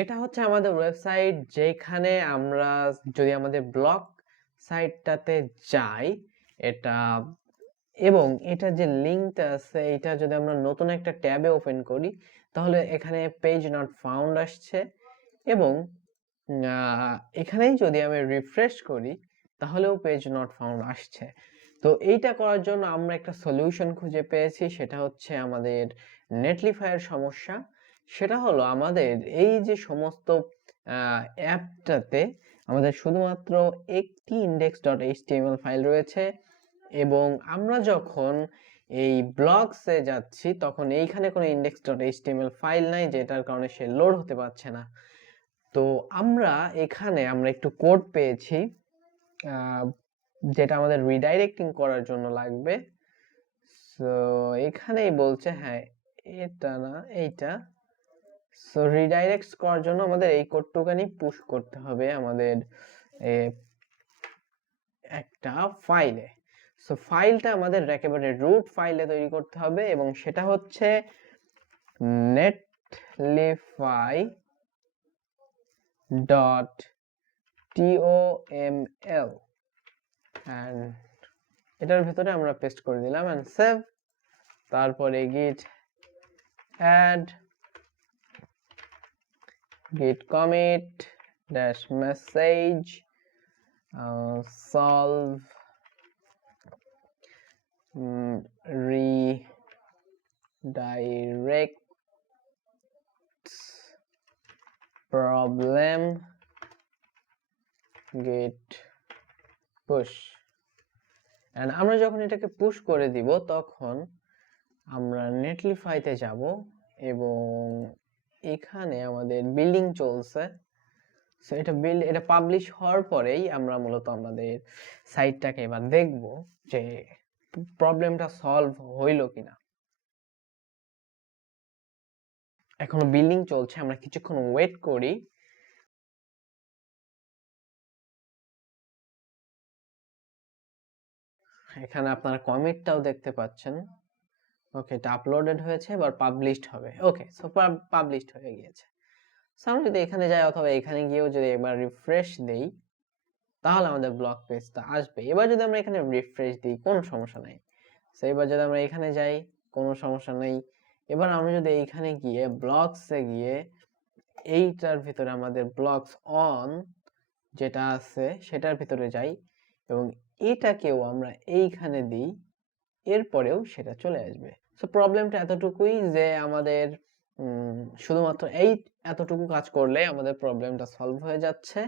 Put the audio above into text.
এটা হচ্ছে আমাদের ওয়েবসাইট, যেখানে আমরা যদি আমাদের ব্লগ সাইটটাতে যাই এটা, এবং এটা যে লিঙ্কটা আছে এটা যদি আমরা নতুন একটা ট্যাবে ওপেন করি তাহলে এখানে পেজ নট ফাউন্ড আসছে, এবং এখানেই যদি আমি রিফ্রেশ করি তাহলেও পেজ নট ফাউন্ড আসছে। তো এইটা করার জন্য আমরা একটা সলিউশন খুঁজে পেয়েছি, সেটা হচ্ছে আমাদের নেটলিফাইয়ের সমস্যা। সেটা হলো আমাদের এই যে সমস্ত অ্যাপটাতে আমাদের শুধুমাত্র একটি index.html ফাইল রয়েছে, এবং আমরা যখন এই ব্লগসে যাচ্ছি তখন এইখানে কোনো index.html ফাইল নাই, যেটার কারণে সে লোড হতে পারছে না। তো আমরা এখানে একটু কোড পেয়েছি যেটা আমাদের রিডাইরেক্টিং করার জন্য লাগবে। সো এখানেই বলছে, হ্যাঁ এটা না এইটা। সো রিডাইরেক্ট করার জন্য আমাদের এই কোডটুকানি পুশ করতে হবে আমাদের একটা ফাইলে। সো ফাইলটা আমাদের একেবারে রুট ফাইলে তৈরি করতে হবে, এবং সেটা হচ্ছে netlify.toml, and এটার ভিতরে আমরা পেস্ট করে দিলাম and সেভ। তারপরে git add git commit dash message solve redirects problem git push। and আমরা যখন এটাকে পুশ করে দিব তখন আমরা নেটলিফাইতে যাব, এবং এখানে আমাদের বিল্ডিং চলছে। সো এটা পাবলিশ হওয়ার পরেই আমরা মূলত আমাদের সাইটটাকে এবার দেখব যে প্রবলেমটা সলভ হইল কিনা। এখনো বিল্ডিং চলছে, আমরা কিছুক্ষণ ওয়েট করি। এখানে আপনারা কমিটটাও দেখতে পাচ্ছেন। ওকে, এটা আপলোডেড হয়েছে, এবার পাবলিশড হবে। ওকে, সো পাবলিশড হয়ে গিয়েছে। সো আমরা যদি এখানে যাই অথবা এখানে গিয়েও যদি একবার রিফ্রেশ দেই তাহলে আমাদের ব্লগ পেজটা আসবে। এবার যদি আমরা এখানে রিফ্রেশ দিই কোনো সমস্যা নাই। সো এবার যদি আমরা এখানে যাই কোনো সমস্যা নেই। এবার আমরা যদি এইখানে গিয়ে ব্লগসে গিয়ে এইটার ভিতরে আমাদের ব্লগস অন যেটা আছে সেটার ভিতরে যাই, এবং এটাকেও আমরা এইখানে দিই, এরপরেও সেটা চলে আসবে। সো প্রবলেমটা এতটুকুই যে আমাদের শুধুমাত্র এতটুকু কাজ করলে আমাদের প্রবলেমটা সলভ হয়ে যাচ্ছে।